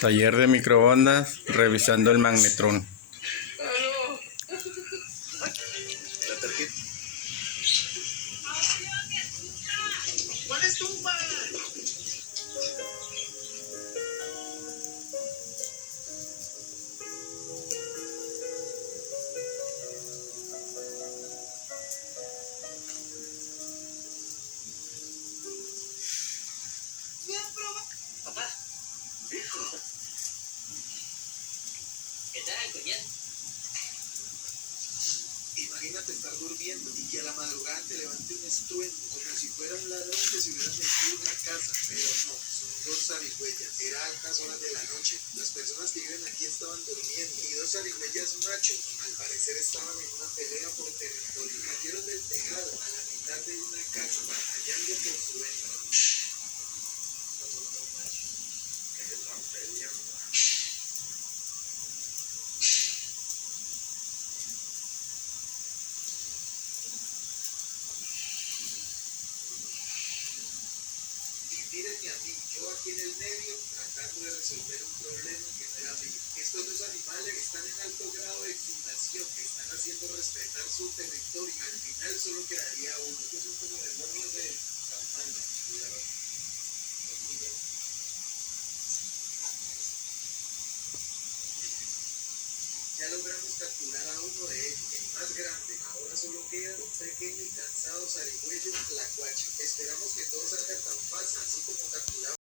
Taller de microondas, revisando el magnetrón. La tarjeta. ¿Cuál es tu pan? Papá. ¿Qué tal, coñac? Imagínate estar durmiendo y que a la madrugada te levante un estruendo, como si fuera un ladrón que se hubiera metido en una casa. Pero no, son dos zarigüeyas. Era altas horas de la noche. Las personas que viven aquí estaban durmiendo y dos zarigüeyas machos, al parecer, estaban en una pelea por territorio. Cayeron del tejado a la mitad de una casa, batallando por su hembra. No son dos machos que se están peleando. Y mírenme a mí, yo aquí en el medio, tratando de resolver un problema que no era mío. Estos dos animales están en alto grado de excitación, que están haciendo respetar su territorio. Al final solo quedaría uno. Estos son como demonios de Tasmania. Cuidado. Ya logramos capturar a uno de ellos, el más grande. Ahora solo queda un pequeño y cansado zarigüeyo tlacuache. Esperamos que todo salga tan fácil, así como capturamos